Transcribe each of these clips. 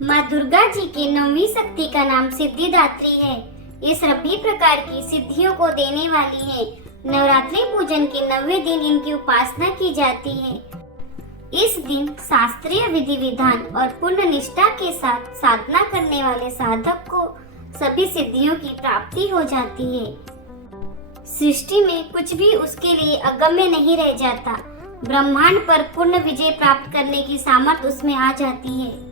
माँ दुर्गा जी की 9वीं शक्ति का नाम सिद्धिदात्री है। ये सभी प्रकार की सिद्धियों को देने वाली है। नवरात्रि पूजन के 9वें दिन इनकी उपासना की जाती है। इस दिन शास्त्रीय विधि विधान और पूर्ण निष्ठा के साथ साधना करने वाले साधक को सभी सिद्धियों की प्राप्ति हो जाती है। सृष्टि में कुछ भी उसके लिए अगम्य नहीं रह जाता। ब्रह्मांड पर पूर्ण विजय प्राप्त करने की सामर्थ्य उसमें आ जाती है।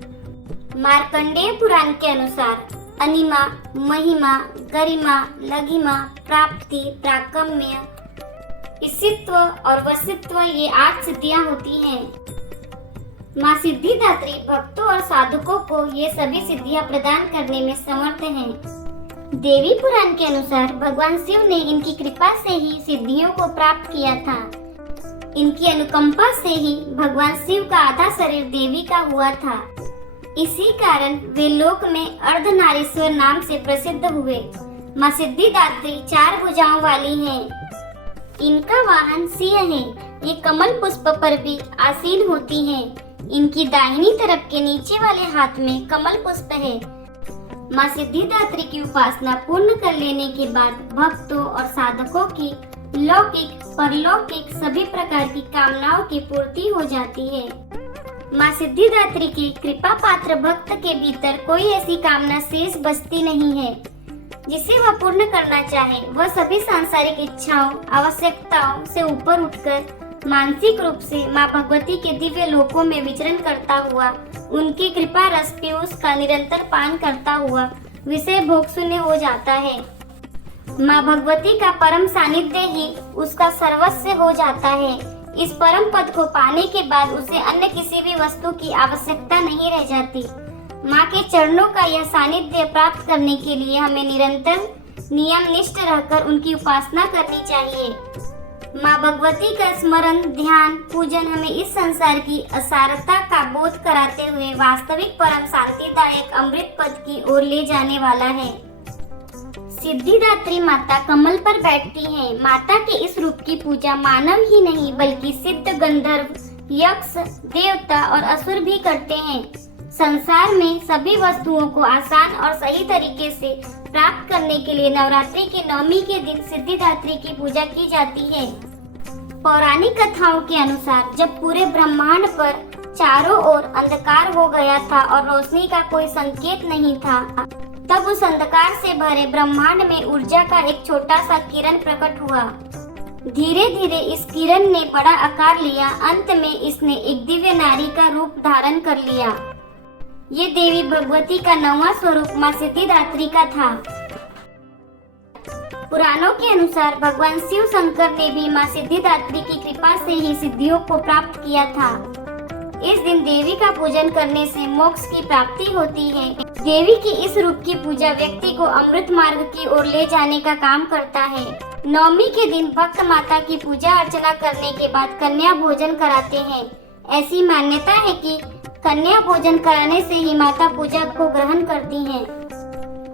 मार्कंडेय पुराण के अनुसार अनिमा, महिमा, गरिमा, लघिमा, प्राप्ति, प्राकम्य, ईशित्व और वशित्व ये 8 सिद्धियां होती हैं। माँ सिद्धिदात्री भक्तों और साधकों को ये सभी सिद्धियां प्रदान करने में समर्थ हैं। देवी पुराण के अनुसार भगवान शिव ने इनकी कृपा से ही सिद्धियों को प्राप्त किया था। इनकी अनुकंपा से ही भगवान शिव का आधा शरीर देवी का हुआ था। इसी कारण वे लोक में अर्धनारीश्वर नाम से प्रसिद्ध हुए। माँ सिद्धिदात्री 4 भुजाओं वाली हैं। इनका वाहन सिंह है। ये कमल पुष्प पर भी आसीन होती हैं। इनकी दाहिनी तरफ के नीचे वाले हाथ में कमल पुष्प है। माँ सिद्धिदात्री की उपासना पूर्ण कर लेने के बाद भक्तों और साधकों की लौकिक परलौकिक सभी प्रकार की कामनाओं की पूर्ति हो जाती है। माँ सिद्धिदात्री के कृपा पात्र भक्त के भीतर कोई ऐसी कामना शेष बचती नहीं है जिसे वह पूर्ण करना चाहे। वह सभी सांसारिक इच्छाओं आवश्यकताओं से ऊपर उठकर मानसिक रूप से माँ भगवती के दिव्य लोकों में विचरण करता हुआ उनकी कृपा रस पीयूष का निरंतर पान करता हुआ विषय भोग शून्य हो जाता है। माँ भगवती का परम सानिध्य ही उसका सर्वस्व हो जाता है। इस परम पद को पाने के बाद उसे अन्य किसी भी वस्तु की आवश्यकता नहीं रह जाती। माँ के चरणों का यह सानिध्य प्राप्त करने के लिए हमें निरंतर नियम निष्ठ रहकर उनकी उपासना करनी चाहिए। माँ भगवती का स्मरण ध्यान पूजन हमें इस संसार की असारता का बोध कराते हुए वास्तविक परम शांतिदायक अमृत पद की ओर ले जाने वाला है। सिद्धिदात्री माता कमल पर बैठती हैं। माता के इस रूप की पूजा मानव ही नहीं बल्कि सिद्ध गंधर्व, यक्ष, देवता और असुर भी करते हैं। संसार में सभी वस्तुओं को आसान और सही तरीके से प्राप्त करने के लिए नवरात्रि के 9वीं के दिन सिद्धिदात्री की पूजा की जाती है। पौराणिक कथाओं के अनुसार जब पूरे ब्रह्मांड पर चारों ओर अंधकार हो गया था और रोशनी का कोई संकेत नहीं था, तब उस अंधकार से भरे ब्रह्मांड में ऊर्जा का एक छोटा सा किरण प्रकट हुआ। धीरे धीरे इस किरण ने बड़ा आकार लिया। अंत में इसने एक दिव्य नारी का रूप धारण कर लिया। ये देवी भगवती का 9वां स्वरूप माँ सिद्धिदात्री का था। पुराणों के अनुसार भगवान शिव शंकर ने भी माँ सिद्धिदात्री की कृपा से ही सिद्धियों को प्राप्त किया था। इस दिन देवी का पूजन करने से मोक्ष की प्राप्ति होती है। देवी की इस रूप की पूजा व्यक्ति को अमृत मार्ग की ओर ले जाने का काम करता है। 9वीं के दिन भक्त माता की पूजा अर्चना करने के बाद कन्या भोजन कराते हैं। ऐसी मान्यता है कि कन्या भोजन कराने से ही माता पूजा को ग्रहण करती हैं।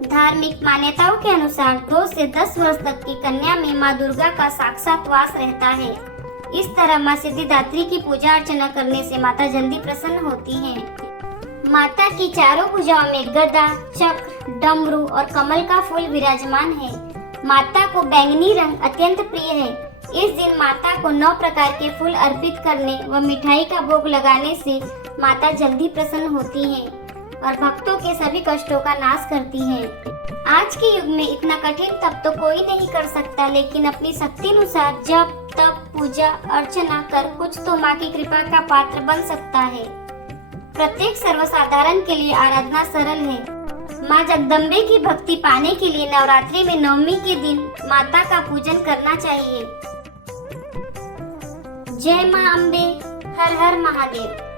धार्मिक मान्यताओं के अनुसार 2 से 10 वर्ष तक की कन्या में माँ दुर्गा का साक्षात वास रहता है। इस तरह माँ सिद्धिदात्री की पूजा अर्चना करने से माता जल्दी प्रसन्न होती हैं। माता की चारों भुजाओं में गदा, चक्र, डमरू और कमल का फूल विराजमान है। माता को बैंगनी रंग अत्यंत प्रिय है। इस दिन माता को 9 प्रकार के फूल अर्पित करने व मिठाई का भोग लगाने से माता जल्दी प्रसन्न होती हैं और भक्तों के सभी कष्टों का नाश करती हैं। आज के युग में इतना कठिन तप तो कोई नहीं कर सकता, लेकिन अपनी शक्ति अनुसार जप तप पूजा अर्चना कर कुछ तो माँ की कृपा का पात्र बन सकता है। प्रत्येक सर्वसाधारण के लिए आराधना सरल है। माँ जगदम्बे की भक्ति पाने के लिए नवरात्रि में 9वीं के दिन माता का पूजन करना चाहिए। जय माँ अम्बे, हर हर महादेव।